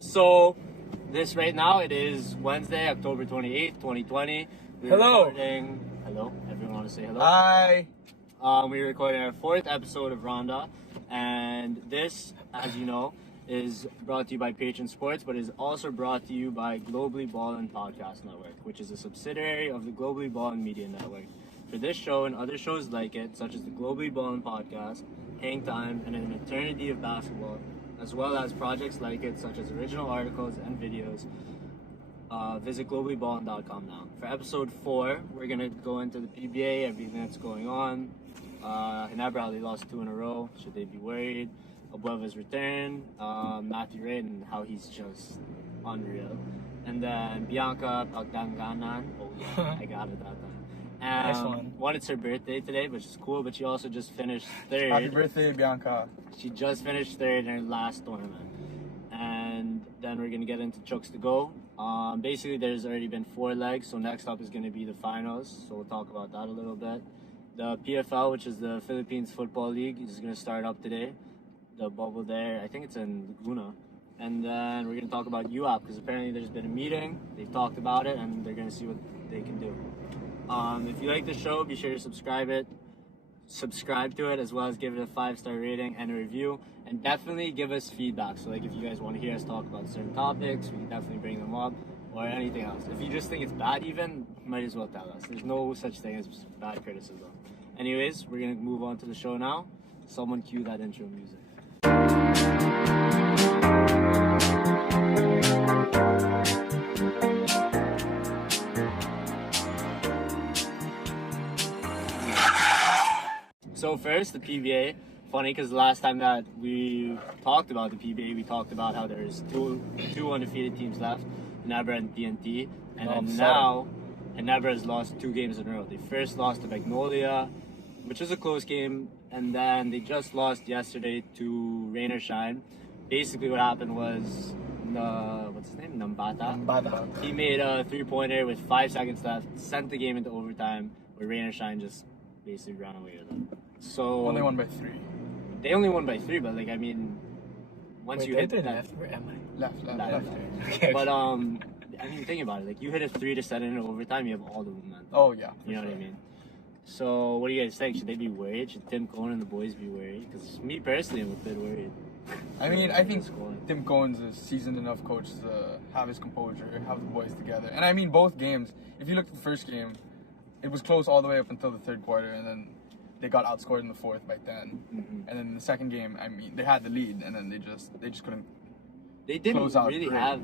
So, this right now, it is Wednesday, October 28th, 2020. Hello. Hello. Everyone want to say hello? Hi. We're recording our 4th episode of Ronda. And this, as you know, is brought to you by Patron Sports, but is also brought to you by Globally Ballin Podcast Network, which is a subsidiary of the Globally Ballin Media Network. For this show and other shows like it, such as the Globally Ballin Podcast, Hang Time, and An Eternity of Basketball, as well as projects like it, such as original articles and videos, visit globallyballin.com now. For episode 4, we're going to go into the PBA, everything that's going on. Ginebra, they lost 2 in a row. Should they be worried? Abueva's return, Matthew Ray, and how he's just unreal. And then Bianca Pagdanganan. Oh yeah, I got it that time. Nice one. It's her birthday today, which is cool, but she also just finished 3rd. Happy birthday, Bianca. She just finished 3rd in her last tournament. And then we're going to get into Chooks to Go. Basically, there's already been 4 legs, so next up is going to be the finals. So we'll talk about that a little bit. The PFL, which is the Philippine Football League, is going to start up today. The bubble there, I think it's in Laguna. And then we're going to talk about UAP, because apparently there's been a meeting. They've talked about it, and they're going to see what they can do. If you like the show, be sure to subscribe to it, as well as give it a 5-star rating and a review, and definitely give us feedback. So like if you guys want to hear us talk about certain topics, we can definitely bring them up, or anything else. If you just think it's bad even, might as well tell us. There's no such thing as bad criticism. Anyways, we're gonna move on to the show now. Someone cue that intro music. So first, the PBA. Funny, because the last time that we talked about the PBA, we talked about how there's two undefeated teams left, Ginebra and TNT. And then now, Ginebra has lost 2 games in a row. They first lost to Magnolia, which was a close game, and then they just lost yesterday to Rain or Shine. Basically what happened was, what's his name? Nambata. He made a 3-pointer with 5 seconds left, sent the game into overtime, where Rain or Shine just basically ran away with it. So Only won by 3. They only won by 3, but like, I mean, once you hit that, Where am I? Left. Okay. But I mean, think about it. Like, you hit a 3 to set it in overtime, you have all the momentum. Oh yeah. You know what I mean? So, what do you guys think? Should they be worried? Should Tim Cohn and the boys be worried? Because me personally, I'm a bit worried. I mean, I think Tim Cohn's a seasoned enough coach to have his composure, have the boys together. And I mean, both games, if you look at the first game, it was close all the way up until the 3rd quarter, and then they got outscored in the 4th by 10. Mm-hmm. And then in the second game, I mean, they had the lead, and then they just couldn't. They didn't close out really great. have.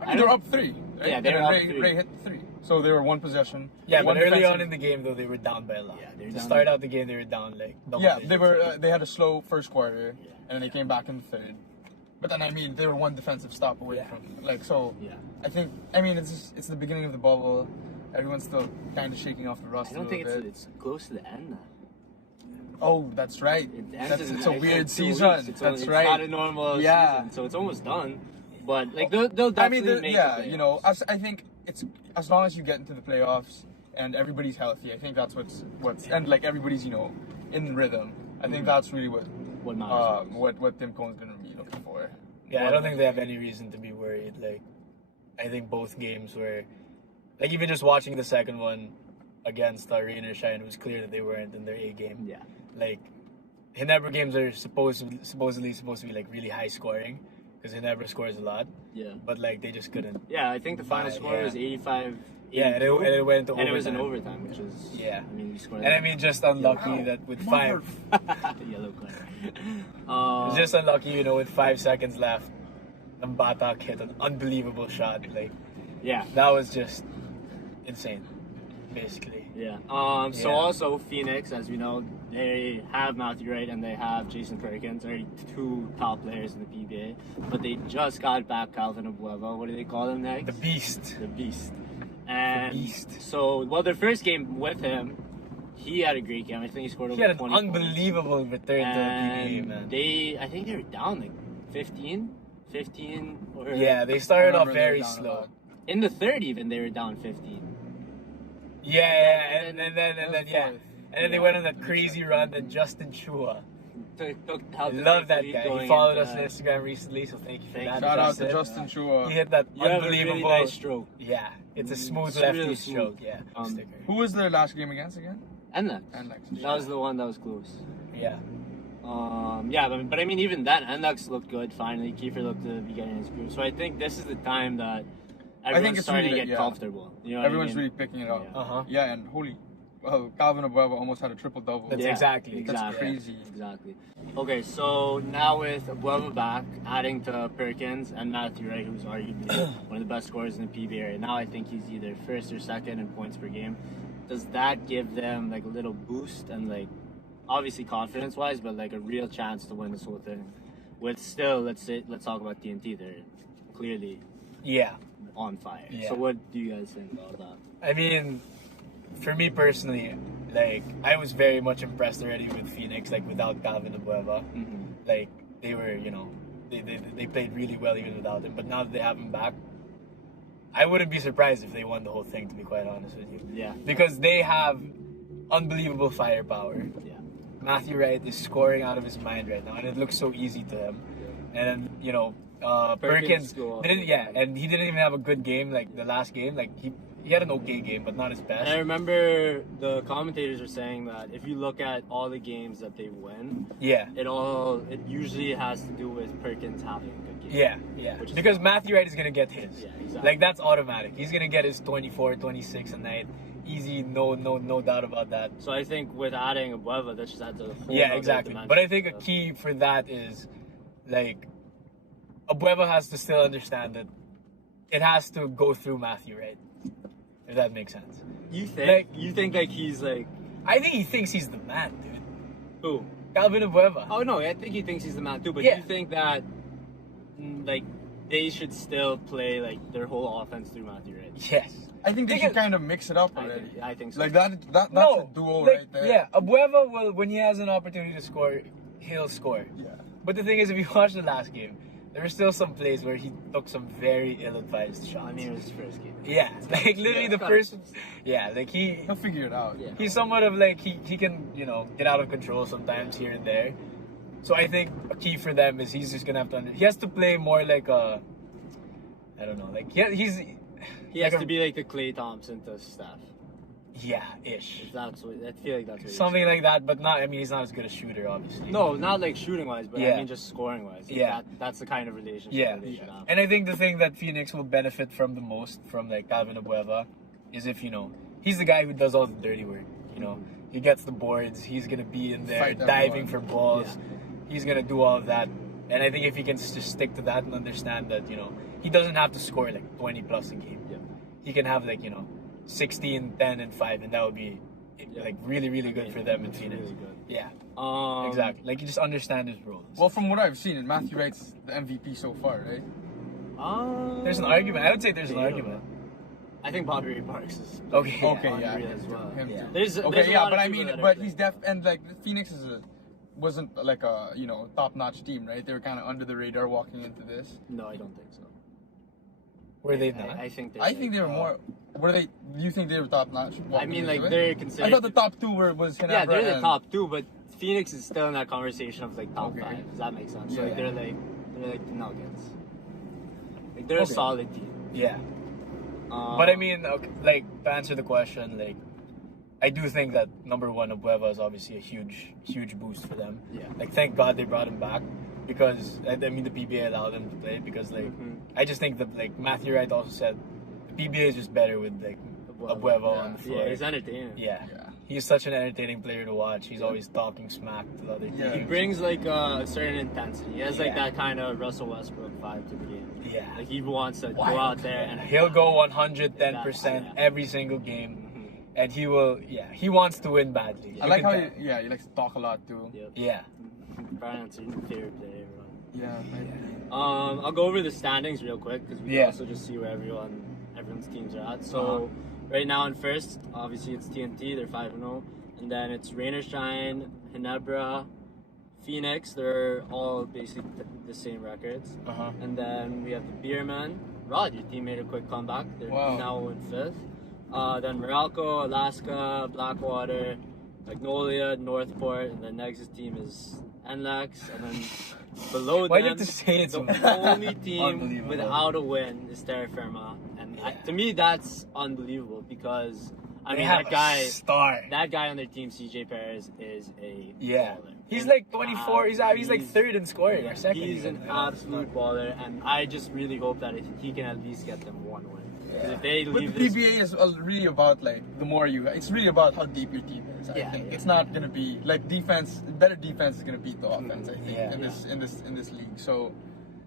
I mean, they were up 3. Right? Yeah, they were up 3. Ray hit 3, so they were 1 possession. Yeah, but early defensive. on in the game, though, they were down by a lot. Yeah, they were to down start out the game, they were down like double Yeah, digits. they were. They had a slow first quarter, and then they came back in the 3rd. But then I mean, they were 1 defensive stop away from like so. Yeah. I mean, it's the beginning of the bubble. Everyone's still kind of shaking off the rust. I don't think it's close to the end now. Oh, that's right. It's a weird season. It's That's it's right. not a normal season, so it's almost done. But like they'll definitely make the you know, I think it's as long as you get into the playoffs and everybody's healthy. I think that's what's and like everybody's in rhythm. I think that's really what matters. What Tim Cohn's gonna be looking for. Yeah, I don't think they have any reason to be worried. Like, I think both games were, like, even just watching the second one against Rain or Shine, it was clear that they weren't in their A game. Yeah. Like, Ginebra games are supposedly supposed to be like really high scoring, because Ginebra scores a lot. Yeah. But like they just couldn't. Yeah, I think the final score was 85. Yeah, and it went to overtime. And it was in overtime, which is I mean, you scored. And I mean, just unlucky that with 5. Yellow card. It's just unlucky, with 5 seconds left, Nambata hit an unbelievable shot. Like, yeah, that was just insane, basically. Yeah. So also Phoenix, as we know, they have Matthew Wright and they have Jason Perkins, already 2 top players in the PBA. But they just got back Calvin Abueva. What do they call him next? The Beast. The Beast. And the Beast. So, their first game with him, he had a great game. I think he scored over 20 points. He had an unbelievable return to the PBA, man. I think they were down like 15. Or yeah, they started off very slow. In the 3rd even, they were down 15. Yeah, and then they went on that crazy run that Justin Chua I love that guy. He followed us on Instagram recently, so thank you for that. Shout out to Justin Chua. He hit that unbelievable really nice stroke. Yeah, it's a smooth lefty really stroke. Yeah. Who was their last game against again? Negs. Negs. That was the one that was close. Yeah. But I mean, even then, Negs looked good. Finally, Kiefer looked to be getting his groove. So I think this is the time that everyone's starting to get comfortable. You know what everyone's I mean? really picking it up. Yeah. Yeah, and Calvin Abueva almost had a triple-double. That's exactly. That's crazy. Exactly. Okay, so now with Abueva back, adding to Perkins and Matthew Wright, who's arguably one of the best scorers in the PBA right now. I think he's either first or second in points per game. Does that give them like a little boost and like obviously confidence-wise, but like a real chance to win this whole thing? With still, let's talk about TNT. They're clearly on fire. Yeah. So what do you guys think about that? I mean, for me personally, like I was very much impressed already with Phoenix, like without Calvin Abueva. Like they were, they played really well even without him. But now that they have him back, I wouldn't be surprised if they won the whole thing, to be quite honest with you. Yeah. Because they have unbelievable firepower. Yeah. Matthew Wright is scoring out of his mind right now, and it looks so easy to him. And Perkins didn't. Yeah, and he didn't even have a good game like the last game. Like he had an okay game, but not his best. And I remember the commentators were saying that if you look at all the games that they win, it usually has to do with Perkins having a good game. Yeah. Because Matthew Wright is gonna get his. Yeah, exactly. Like that's automatic. He's gonna get his 24, 26 a night. Easy, no doubt about that. So I think with adding Abueva, that just adds a whole exactly. dimension. But I think a key for that is like Abueva has to still understand that it has to go through Matthew Wright. If that makes sense. You think? You think like he's like? I think he thinks he's the man, dude. Who? Calvin Abueva. Oh no, I think he thinks he's the man too. But you think that like they should still play like their whole offense through Matthew Wright? Yes. I think they should kind of mix it up already. I think so. Like that's a duo right there. Yeah, Abueva will, when he has an opportunity to score, he'll score. Yeah. But the thing is, if you watch the last game, there were still some plays where he took some very ill-advised shots. I mean, it was his first game. Yeah, like literally the first. Yeah, like he'll figure it out. Yeah. He's somewhat of like he can get out of control sometimes here and there. So I think a key for them is he's just gonna have to. He has to play more like a. I don't know, like he has to be like the Klay Thompson to Steph. Yeah, ish. If that's what I feel like. That's what something like that, but not. I mean, he's not as good a shooter, obviously. No, not like shooting wise, but I mean just scoring wise. That's the kind of relationship that they should have. And I think the thing that Phoenix will benefit from the most from like Calvin Abueva is if he's the guy who does all the dirty work. He gets the boards. He's gonna be in there diving for balls. Yeah. He's gonna do all of that. And I think if he can just stick to that and understand that he doesn't have to score like 20 plus a game. Yeah. He can have like 16, 10, and 5, and that would be like really, really good for them in Phoenix. Really good. Yeah. Exactly. Like you just understand his role. Well, from what I've seen, Matthew Wright's the MVP so far, right? There's an argument. I would say there's an argument. I think Bobby Ray Parks is okay. Yeah. As well. Him too. There's but I mean, but he's and like Phoenix wasn't like a top-notch team, right? They were kind of under the radar walking into this. No, I don't think so. Were they not? I think they were more. Were they? Do you think they were top-notch? I mean, like they're considered. I thought the top two was Ginebra. Yeah, they're the top two, but Phoenix is still in that conversation of like top 5. Does that make sense? Yeah. So like they're like the Nuggets. Like they're a solid team. Yeah. But I mean, like to answer the question, like I do think that number one, Abueva is obviously a huge boost for them. Yeah. Like thank God they brought him back because I mean the PBA allowed him to play because like I just think that like Matthew Wright also said the PBA is just better with like Abueva on the floor. Yeah, he's entertaining. Yeah. He's such an entertaining player to watch. He's always talking smack to the other team. He brings like a certain intensity. He has like that kind of Russell Westbrook vibe to the game. Yeah. Like he wants to go out there and he'll go 110% every single game. And he will, he wants to win badly. I like how he likes to talk a lot too. Yep. Yeah. Brian's your favorite player, bro. Yeah. I'll go over the standings real quick because we can also just see where everyone's teams are at. So right now in first, obviously it's TNT. They're 5-0, and then it's Rain or Shine, Ginebra, Phoenix. They're all basically the same records. And then we have the Beermen. Rod, your team made a quick comeback. They're now in 5th. Then Meralco, Alaska, Blackwater, Magnolia, Northport, and then Negs' team is and Lex, and then below Why do you them, have to say it's the only team unbelievable? without a win is Terra Firma, and to me that's unbelievable because I They mean have that guy, a star. that guy on their team, CJ Perez, is a Yeah. baller. He's And, like 24. He's like third in scoring or second. He's even. an absolute baller, and I just really hope that he can at least get them one win. Because if they But leave the this, PBA is really about like the more you. It's really about how deep your team is. I Yeah, think yeah. it's not gonna be like defense. Better defense is gonna beat the offense. I think Yeah. in this league. So,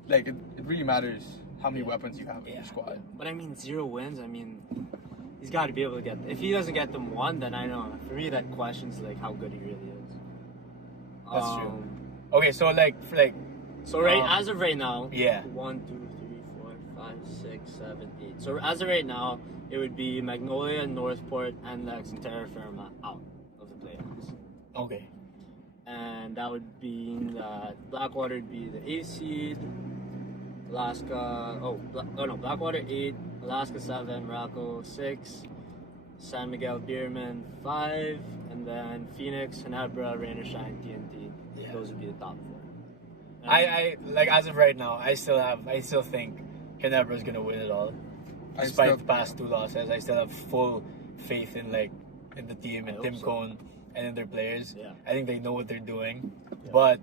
like it really matters how many weapons you have in your squad. but I mean 0 wins. I mean, he's got to be able to get. If he doesn't get them one, then I know. For me, that questions like how good he really is. That's true. Okay, so So as of right now, yeah. 1, 2, 3, 4, 5, 6, 7, 8. So as of right now, it would be Magnolia, Northport, and Lex and Terra Firma out of the playoffs. Okay. And that would mean that Blackwater would be the 8th seed, Alaska, Blackwater 8, Alaska 7, Morocco 6, San Miguel Beerman 5, and then Phoenix, Hanabra, Rain or Shine, TNT. Yeah. Those would be the top 4. I like as of right now, I still think Ginebra is gonna win it all. Despite the past 2 losses, I still have full faith in the team and I Tim hope so. Cone and in their players. Yeah. I think they know what they're doing. Yeah. But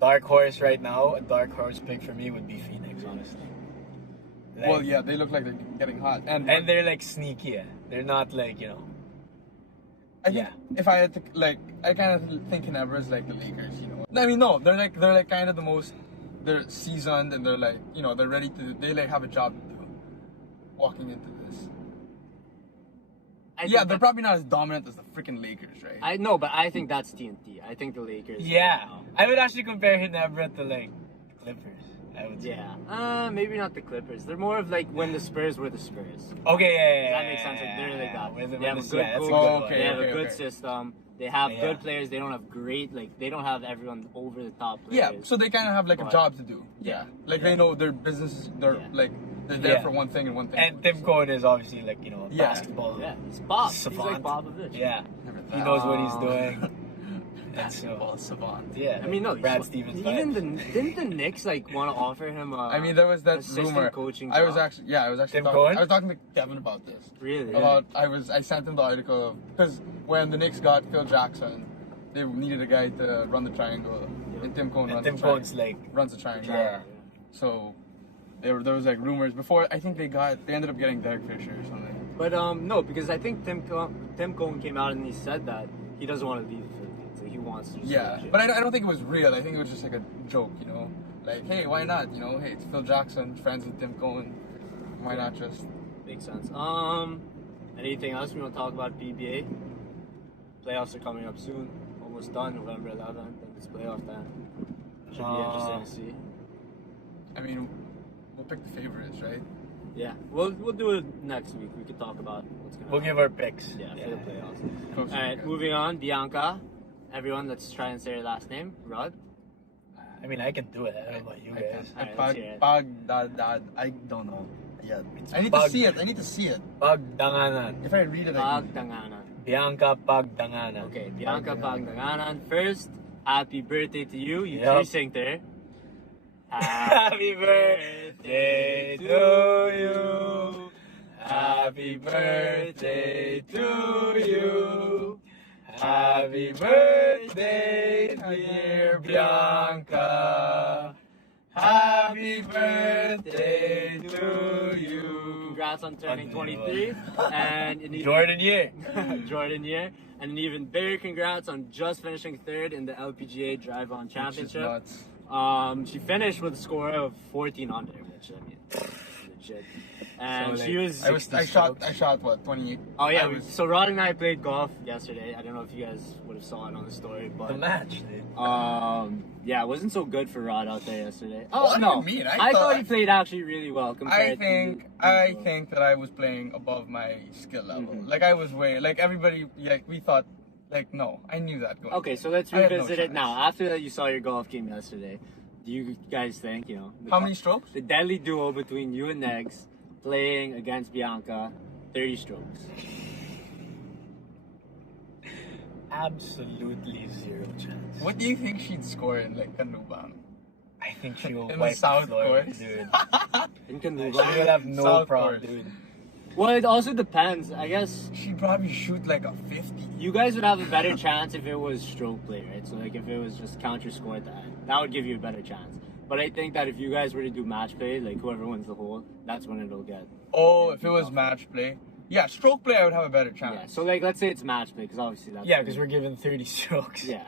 dark horse right now, a dark horse pick for me would be Phoenix, honestly. Like, Well, yeah, they look like they're getting hot, and they're like sneaky. Yeah. They're not like I think if I had to I kind of think Ginebra is like the Lakers, you know. I mean, no, they're like kind of the most. They're seasoned and they're like they're ready to. They like have a job to do. Walking into this. Yeah, they're probably not as dominant as the freaking Lakers, right? I know, but I think that's TNT. I think the Lakers. Yeah. I would actually compare Ginebra to like Clippers. I would say. Yeah. Maybe not the Clippers. They're more of like when the Spurs were the Spurs. Okay, yeah. That makes sense. Like they're like that. With They have a the- good yeah, that's a coach. good one. okay, They have a okay, good okay. system. They have Yeah. good players. They don't have great they don't have everyone over the top Yeah, players. so they kind of have like a But- job to do. Yeah. Like they know their business. They're Yeah. they're there Yeah. for one thing and one thing. And Tim Cone is obviously like, a Yeah. basketball. Yeah, he's Pop. Savant. He's like Popovich. Yeah. Never He thought. knows what he's doing. And Basketball so, savant. yeah. I mean, no. Brad he's- Stevens. Even vibes. didn't the Knicks want to offer him? I mean, there was that assistant rumor. coaching I was job? actually Tim talking, Cohen? I was talking to Kevin about this. Really. I sent him the article because when the Knicks got Phil Jackson, they needed a guy to run the triangle, and Tim Cone And runs Tim the triangle. Cone's like, Runs the triangle. Yeah. So there was like rumors before. I think they ended up getting Derek Fisher or something. But no, because I think Tim Cone came out and he said that he doesn't want to leave the Philippines. Like, he wants to. Just Yeah, coach it. but I don't think it was real. I think it was just like a joke, Like, hey, why not? Hey, it's Phil Jackson, friends with Tim Cohen. Why not just? Makes sense. Anything else we want to talk about PBA? Playoffs are coming up soon. Almost done, November 11th, and it's playoff time. Should be interesting to see. I mean, we'll pick the favorites, right? Yeah, we'll do it next week. We could talk about what's gonna we'll happen. give our picks. For the playoffs. Close All right, weekend. moving on. Bianca. Everyone, let's try and say her last name. Rod. I mean, I can do it. I don't know about you I guys. can't. Alright, let's hear it. I don't know yet. It's I need to see it. I need to see it. Pagdanganan. If I read it, I can. Pagdanganan. Bianca Pagdanganan. Okay, Bianca Pagdanganan. First, happy birthday to you. You Yep. synced her. Happy birthday to you. Happy birthday to you. Happy birthday, dear Bianca. Happy birthday to you. Congrats on turning 23. And an even, Jordan year. Jordan year. And an even bigger congrats on just finishing third in the LPGA Drive On Which is Championship. nuts. She finished with a score of 14 under, which I mean, legit. And So, she like, was. I shot what 28. Oh yeah, I was- so Rod and I played golf yesterday. I don't know if you guys would have saw it on the story, The but match, dude. yeah, it wasn't so good for Rod out there yesterday. Oh What do no, you mean? I thought thought- he played actually really well I compared think that I was playing above my skill level. Mhm. Like I was like everybody. Like we thought. Like no, I knew that going. Okay, so let's I had no revisit it chance. now. After that, you saw your golf game yesterday. Do you guys think the How many strokes? the deadly duo between you and Negs playing against Bianca, 30 strokes? absolutely zero chance. What do you think she'd score in like Canubang? I think she will In the wipe South floor, Course? dude. In She Canluba. will have no South problem, Course. dude. Well, it also depends. I guess She'd probably shoot like a 50. you guys would have a better chance if it was stroke play, right? So like if it was just counter score at the end, that would give you a better chance. But I think that if you guys were to do match play, like whoever wins the hole, that's when it'll get. Oh, if it was match play. Yeah, stroke play, I would have a better chance. Yeah. So like let's say it's match play, because obviously that's. Yeah, because we're given 30 strokes. Yeah.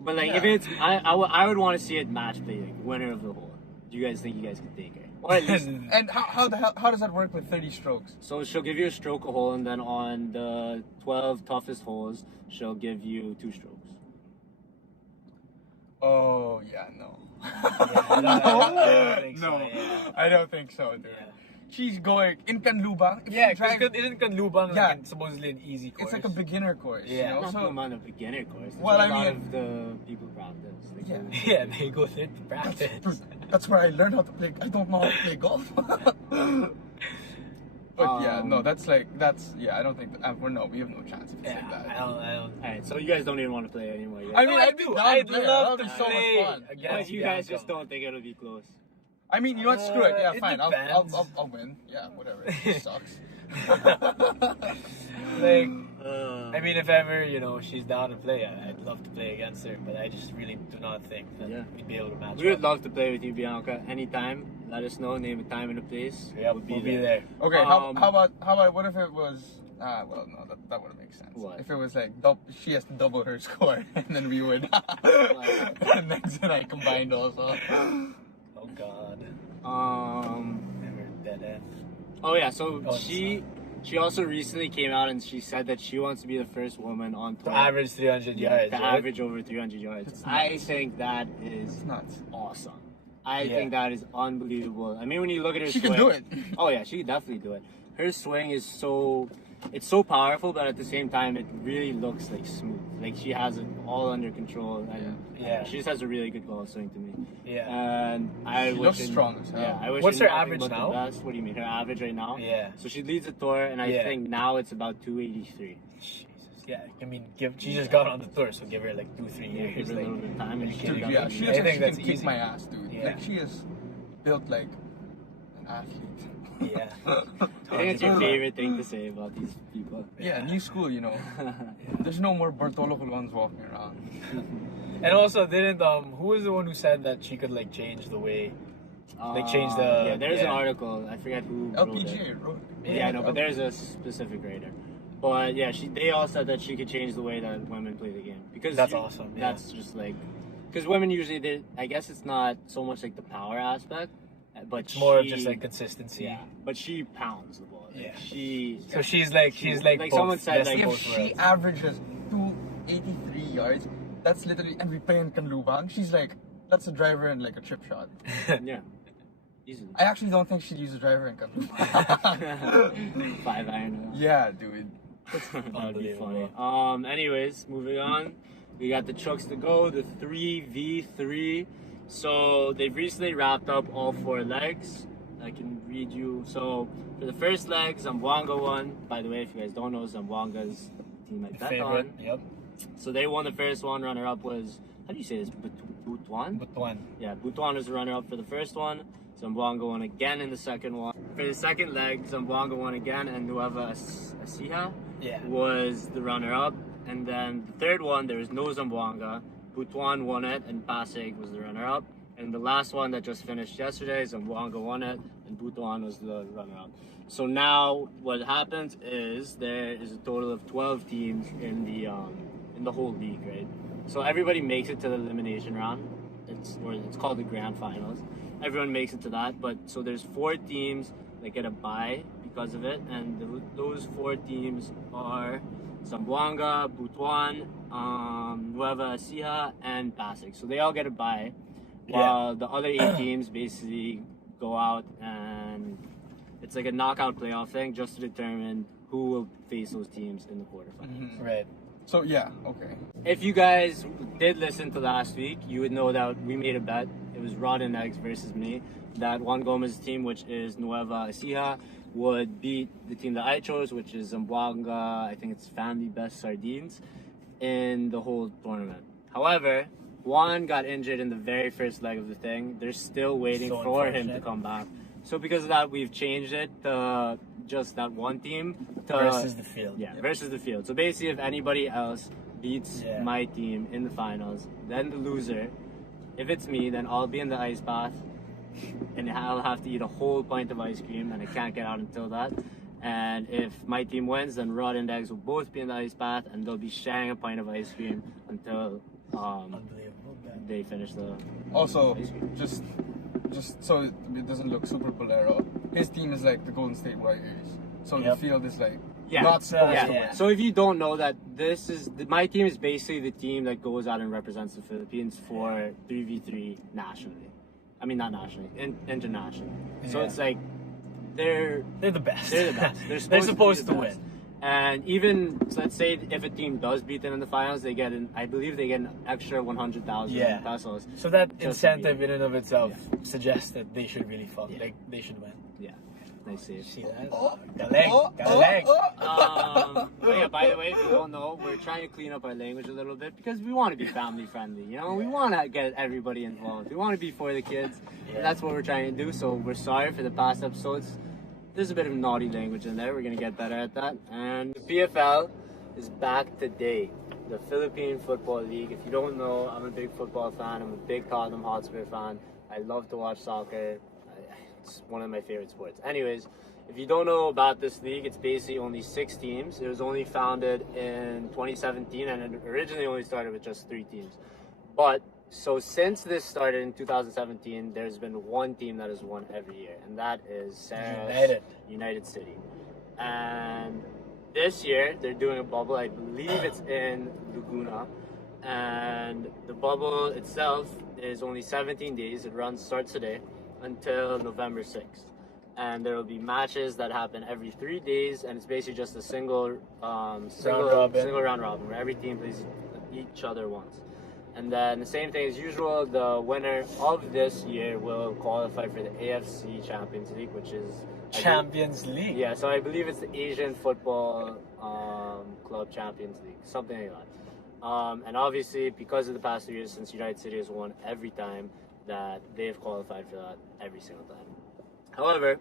But like Yeah. if it's, I would want to see it match play, like winner of the hole. Do you guys think you guys could take her? Or at least. And how the hell, how does that work with 30 strokes? So she'll give you a stroke a hole, and then on the 12 toughest holes, she'll give you 2 strokes. Oh, yeah, no. I don't think so, No, yeah. I don't think so, dude. Yeah. She's going in Canlubang. If Yeah, you drive, because isn't Canlubang Yeah. like supposedly an easy course? it's like a beginner course. Yeah. You know? Not So, so, on a beginner course. Well, Well, I a lot mean- of the people practice. Like, Yeah. Yeah, they go there to practice. dude, that's where I learned how to play. I don't know how to play golf. But yeah, no, yeah. I don't think we have no chance if it's Yeah, like that. I don't. Alright, so you guys don't even want to play anymore. Yet. I mean, No, I I'd be do. down I'd to play. love That'd to be so play much fun. against But you guys Bianca. just don't think it'll be close. I mean, you know what? Screw it. Yeah, It fine. I'll depends. win. Yeah, whatever. It sucks. Like, I mean, if ever she's down to play, I'd love to play against her. But I just really do not think that Yeah. we'd be able to match. We would up. love to play with you, Bianca. Anytime. Let us know. Name a time and a place. Yeah, We'll we'll be there. Okay, Um, how about what if it was? Well, no, that wouldn't make sense. What? If it was like she has to double her score, and then we would. And Negs and I combined also. Oh God, Um. never dead end. Oh yeah. So Oh, she also recently came out and she said that she wants to be the first woman on To tour average 300 yeah, yards. to right? average over 300 yards. It's I nuts. think that is It's nuts. awesome. I Yeah. think that is unbelievable. I mean, when you look at her She swing, can do it. Oh yeah, she can definitely do it. Her swing is it's so powerful, but at the same time, it really looks like smooth. Like she has it all under control, and Yeah. she just has a really good golf swing to me. Yeah. And I She wish looks her- strong as hell. Yeah, I wish What's her her nothing average but the now? best. What do you mean? Her average right now? Yeah. So she leads the tour, and I Yeah. think now it's about 283. Jesus. Yeah. I mean, she just got on the tour, so give her like 2-3 Yeah, years. give her a like, little bit of time, and Dude, she Dude, can yeah, definitely she do I looks it. like think she that's can kick easy. my ass, dude. Yeah. Like she is built like an athlete. Yeah. I think it's your favorite thing to say about these people. Yeah, new school, There's no more Bartolo Colons walking around. And also, didn't who was the one who said that she could like change the way, like change the? Yeah, there's an article. I forget who wrote it. LPGA wrote. Yeah, I know, but there's a specific writer. But yeah, they all said that she could change the way that women play the game because That's awesome, yeah. That's just like because women usually I guess it's not so much like the power aspect, but It's more of just like consistency. yeah. But she pounds the ball. Like, Yeah. So So she's like like both, someone said, best like, of If both she worlds. averages 283 yards, that's literally, and we play in Canlubang, she's like, that's a driver and like a chip shot. yeah, easily. I actually don't think she'd use a driver in Canlubang. 5 iron. Yeah, dude. That'd be funny. Unbelievable. Anyways, moving on. We got the trucks to go, the 3v3. So they've recently wrapped up all 4 legs. I can read you. So for the first leg, Zamboanga won. By the way, if you guys don't know, Zamboanga's the team I bet Favorite. on. Yep. So they won the first one. Runner-up was, how do you say this? Butuan? But one. Yeah, Butuan was the runner-up for the first one. Zamboanga won again in the second one. For the second leg, Zamboanga won again, and Nueva Ecija Yeah. was the runner-up. And then the third one, there was no Zamboanga. Butuan won it, and Pasig was the runner-up. And the last one that just finished yesterday, Zamboanga won it, and Butuan was the runner-up. So now what happens is there is a total of 12 teams in the whole league, right? So everybody makes it to the elimination round. It's called the grand finals. Everyone makes it to that, but so there's 4 teams that get a bye because of it, and those 4 teams are Zamboanga, Butuan, Nueva Ecija, and Pasig. So they all get a bye, while the other 8 teams basically go out, and it's like a knockout playoff thing just to determine who will face those teams in the quarterfinals. Right. So yeah, okay. If you guys did listen to last week, you would know that we made a bet. It was Rod and Negs versus me. That Juan Gomez's team, which is Nueva Ecija, would beat the team that I chose, which is Zamboanga. I think it's Family Best Sardines. in the whole tournament. However, Juan got injured in the very first leg of the thing. They're still waiting So for him to unfortunate. come back. So because of that, we've changed it to just that one team to, Versus the field. yeah, versus the field. So basically, if anybody else beats Yeah. my team in the finals, then the loser, if it's me, then I'll be in the ice bath and I'll have to eat a whole pint of ice cream and I can't get out until that. And if my team wins, then Rod and Negs will both be in the ice bath and they'll be sharing a pint of ice cream until Unbelievable. Man. they finish the Also, ice cream. just so it doesn't look super bolero, his team is like the Golden State Warriors. So Yep. the field is like Yeah. not supposed Yeah. to win. So if you don't know that, my team is basically the team that goes out and represents the Philippines for 3v3 nationally. I mean, not nationally, internationally. So Yeah. it's like they're They're the best. They're the best. They're They're supposed supposed to to be the best. win. And even so let's say if a team does beat them in the finals, they get I believe they get an extra 100,000 Yeah. pesos. So that Just to incentive be- in and of itself suggests that they should really fuck. Yeah. Like they should win. Yeah, nice save. See that? Oh, Galing, galing. But yeah, by the way, if you don't know, we're trying to clean up our language a little bit because we want to be family friendly. You know, we want to get everybody involved. We want to be for the kids. Yeah. And that's what we're trying to do. So we're sorry for the past episodes. There's a bit of naughty language in there. We're gonna get better at that. And the PFL is back today. The Philippine Football League. If you don't know, I'm a big football fan. I'm a big Tottenham Hotspur fan. I love to watch soccer. It's one of my favorite sports. Anyways, if you don't know about this league, it's basically only 6 teams. It was only founded in 2017 and it originally only started with just 3 teams. But so since this started in 2017, there's been one team that has won every year, and that is Sarah's United City. And this year they're doing a bubble. I believe it's in Laguna, and the bubble itself is only 17 days. It starts today until November 6th. And there will be matches that happen every 3 days, and it's basically just a single round robin where every team plays each other once. And then the same thing as usual, the winner of this year will qualify for the AFC Champions League, which is Champions League. yeah. So I believe it's the Asian Football Club Champions League, something like that. And obviously, because of the past 2 years, since United City has won every time, that they've qualified for that every single time. However,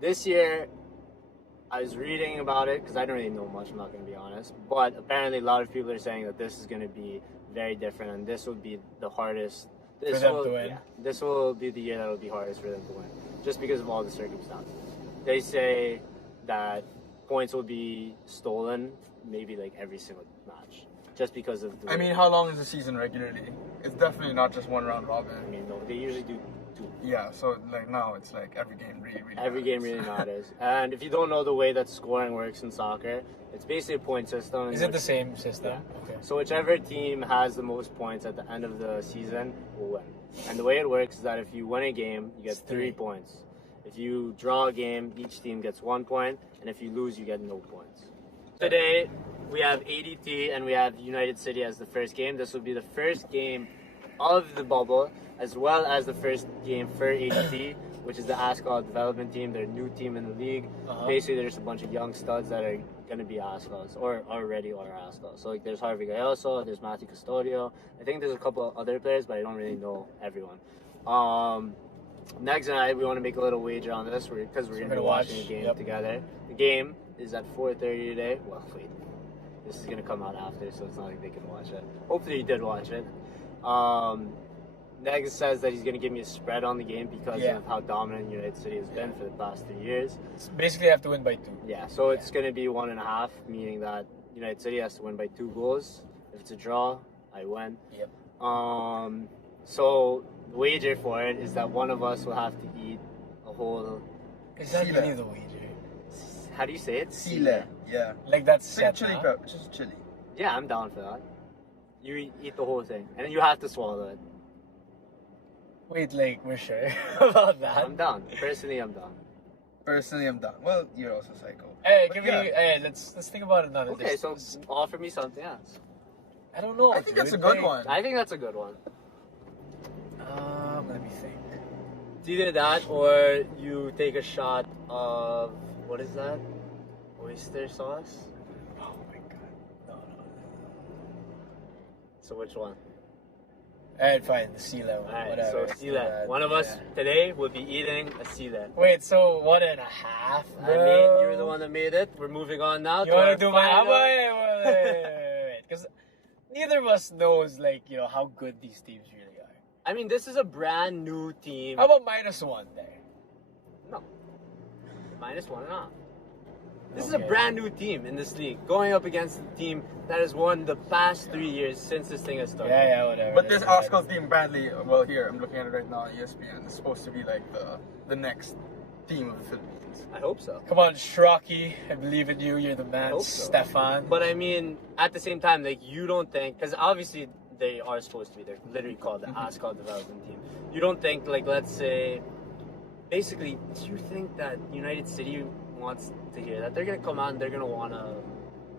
this year, I was reading about it because I don't really know much, I'm not going to be honest. But apparently, a lot of people are saying that this is going to be very different and this will be the hardest. For them to win. Yeah, this will be the year that will be hardest for them to win just because of all the circumstances. They say that points will be stolen maybe like every single match just because of the. I mean, how long is the season regularly? It's definitely not just one round robin. I mean, no, they usually do 2. Yeah, so like now it's like every game really Every matters. game really matters. And if you don't know the way that scoring works in soccer, it's basically a point system. in Is it which- the same system? Yeah. Okay. So whichever team has the most points at the end of the season will win. And the way it works is that if you win a game, you get It's 3 3. points. If you draw a game, each team gets 1 point, and if you lose, you get no points. Today, we have ADT and we have United City as the first game. This will be the first game of the bubble, as well as the first game for ADT, which is the Ascot development team. They're a new team in the league. Uh-huh. Basically, there's a bunch of young studs that are going to be Ascots, or already are Ascots. So like, there's Harvey Gayoso, there's Matthew Custodio. I think there's a couple of other players, but I don't really know everyone. Negs and I, we want to make a little wager on this because we're going to be gonna watching watch, the game yep. together. The game is at 4:30 today. Well, wait, this is going to come out after, so it's not like they can watch it. Hopefully you did watch it. Negs says that he's going to give me a spread on the game because Yeah. of how dominant United City has been for the past 3 years. It's basically, you have to win by 2. Yeah, so it's going to be 1.5, meaning that United City has to win by 2 goals. If it's a draw, I win. Yep. So the wager for it is that one of us will have to eat a whole. Is that Sila. really the wager? How do you say it? Sile, yeah. Like that's It's like set chili now? pepper, just chili. Yeah, I'm down for that. You eat the whole thing, and then you have to swallow it. Wait, like we're sure about that? I'm down. Personally, I'm down. Personally, I'm done. Well, you're also psycho. Hey, But give yeah. me. Hey, let's think about it now. Okay, so offer me something else. I don't know. I think that's a dude. good Like, one. I think that's a good one. Let me think. It's either that or you take a shot of what is that? Oyster sauce. Oh my god. No. So which one? Alright, fine. The sila. Alright, Whatever. so sila. One of us today will be eating a sila. Wait, so 1.5? I mean, you were the one that made it. We're moving on now. You want to do my... Wait. Because neither of us knows, like, you know, how good these teams really are. I mean, this is a brand new team. How about -1 there? No. -1.5. This is a brand new team in this league, going up against the team that has won the past 3 years since this thing has started. Yeah, whatever. But this Oscar team, Bradley, well, here, I'm looking at it right now on ESPN. It's supposed to be like the next team of the Philippines. I hope so. Come on, Shrocky. I believe in you. You're the man, hope so. Stefan. But I mean, at the same time, like, you don't think, because obviously they are supposed to be, they're literally called the ASCOL development team. You don't think, like, let's say, basically, do you think that United City wants to hear that? They're going to come out and they're going to want to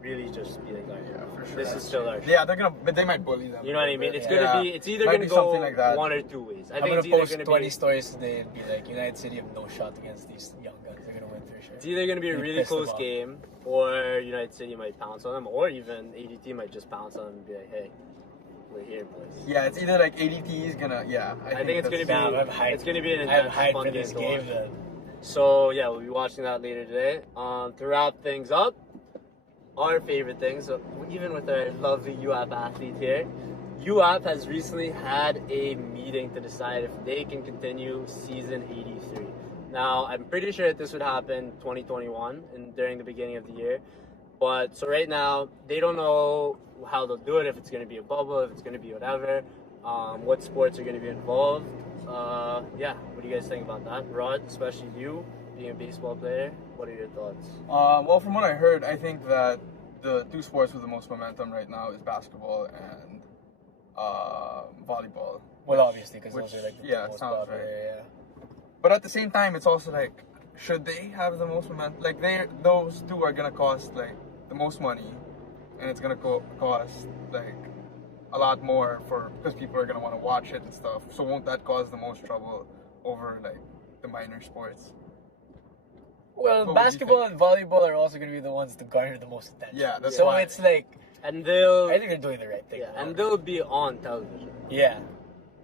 really just be like, oh, Yeah, for sure. this is still our Yeah, but they might bully them. You know what I mean? It's Yeah. gonna be. It's either Might gonna be go something like that. one or two ways. I I'm think gonna it's either post gonna 20 be. stories today and be like, United City have no shot against these young guns. They're gonna win for sure. It's either gonna be a They really pissed them close off. game, or United City might pounce on them, or even ADT might just pounce on them and be like, "Hey, we're here, boys." Yeah, it's either like ADT is gonna. Yeah, I think it's gonna that's- be. Nah, I'm hyped. It's gonna be an I have intense, hype fun for this to game watch. then. So yeah, we'll be watching that later today. To wrap things up, our favorite things, so even with our lovely UAP athlete here, UAP has recently had a meeting to decide if they can continue season 83. Now, I'm pretty sure that this would happen 2021 and during the beginning of the year. But so right now, they don't know how they'll do it, if it's going to be a bubble, if it's going to be whatever, what sports are going to be involved. Yeah, what do you guys think about that? Rod, especially you, being a baseball player, what are your thoughts? Well, from what I heard, I think that the two sports with the most momentum right now is basketball and volleyball. Well, obviously, because Which- those are like the yeah, most sounds popular. right. Yeah. But at the same time, it's also like, should they have the most momentum? Like, those two are gonna cost like the most money, and it's gonna cost like a lot more because people are gonna want to watch it and stuff. So won't that cause the most trouble over like the minor sports? Well, What would you basketball and volleyball are also going to be the ones to garner the most attention. Yeah, that's so why. it's like, And they'll, I think they're doing the right thing. yeah, and they'll be on television. Yeah,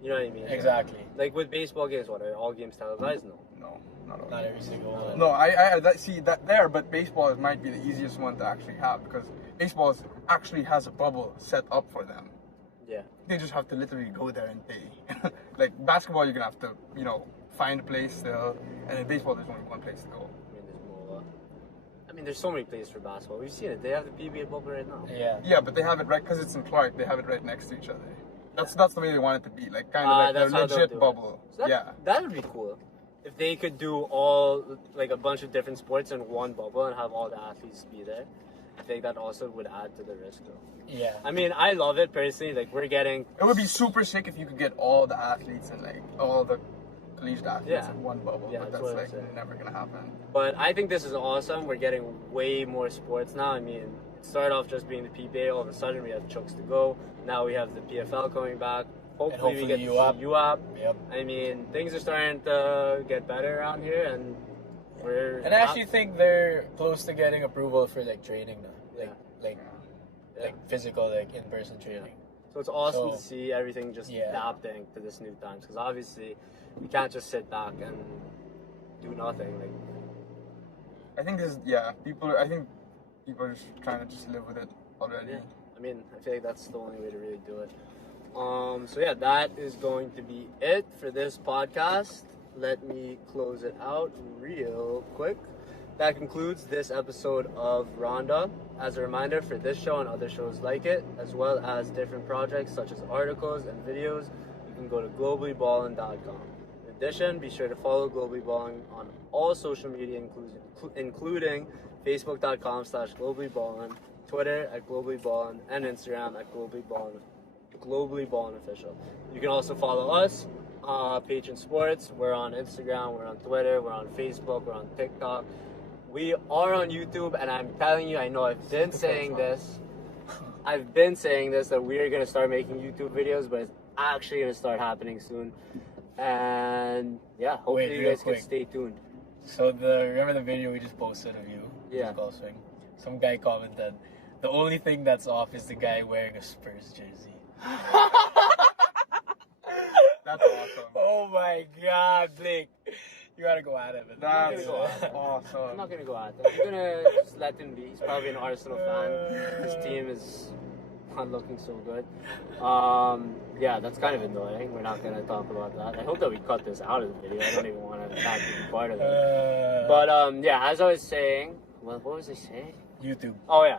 You know what I mean? exactly. Like with baseball games, what are all games televised? No. No, not all. Not every single one. No, see that there, but baseball might be the easiest one to actually have because baseball actually has a bubble set up for them. Yeah. They just have to literally go there and pay. Like basketball, you're gonna have to, find a place still, and in baseball, there's only one place to go. I mean, there's more. I mean, there's so many places for basketball. We've seen it. They have the PBA Bubble right now. Yeah. Yeah, but they have it right because it's in Clark. They have it right next to each other. That's the way they want it to be, like kind of like that's the how they'll legit do it. bubble. So Yeah. that would be cool. If they could do all, like a bunch of different sports in one bubble and have all the athletes be there. I think that also would add to the risk though. Yeah. I mean, I love it personally. Like, we're getting. It would be super sick if you could get all the athletes and like all the collegiate athletes Yeah. in one bubble, Yeah, but that's that's what I'm like saying. never gonna happen. But I think this is awesome. We're getting way more sports now. I mean, it started off just being the PBA. All of a sudden, we have Chooks to go. Now we have the PFL coming back. Hopefully, we hopefully get UAP. UAP. Yep. I mean, things are starting to get better around here, and we're. And I actually think they're close to getting approval for like training now, like Yeah. physical, like in-person training. So it's awesome So- to see everything just Yeah. adapting to this new times. Because obviously, we can't just sit back and do nothing. Like, I think people are just trying to just live with it already. yeah. I mean, I feel like that's the only way to really do it. So yeah, that is going to be it for this podcast. Let me close it out real quick. That concludes this episode of Rhonda. As a reminder, for this show and other shows like it, as well as different projects such as articles and videos, you can go to globallyballin.com. In addition, be sure to follow Globally Ballin on all social media, including facebook.com/globallyballin, Twitter at globallyballin, and Instagram at globallyballin official. You can also follow us, Patron Sports. We're on Instagram, we're on Twitter, we're on Facebook, we're on TikTok. We are on YouTube, and I'm telling you, I know I've been saying this, that we are going to start making YouTube videos, but it's actually going to start happening soon. And yeah, hopefully Wait, you real guys can quick. stay tuned. So remember the video we just posted of you? Yeah. Golf swing? Some guy commented, the only thing that's off is the guy wearing a Spurs jersey. That's awesome. Oh my God, Blake. You gotta go at it. Man. That's I'm awesome. not gonna go at him. I'm gonna just let him be. He's probably an Arsenal fan. His team is not looking so good. Yeah, that's kind of annoying. We're not gonna talk about that. I hope that we cut this out of the video. I don't even want to that to be part of it. But yeah, as I was saying, what was I saying? YouTube. Oh yeah,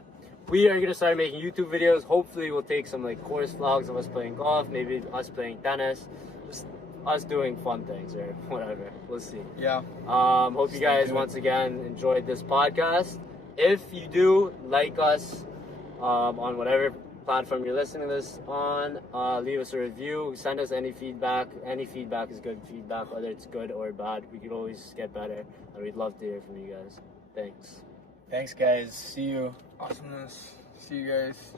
we are gonna start making YouTube videos. Hopefully, we'll take some like course vlogs of us playing golf, maybe us playing tennis, just us doing fun things or whatever. We'll see. Yeah. Hope you guys once again enjoyed this podcast. If you do, like us on whatever platform you're listening to this on. Leave us a review. Send us any feedback. Any feedback is good feedback, whether it's good or bad. We could always get better, and we'd love to hear from you guys. Thanks. Thanks, guys. See you. Awesomeness. See you guys.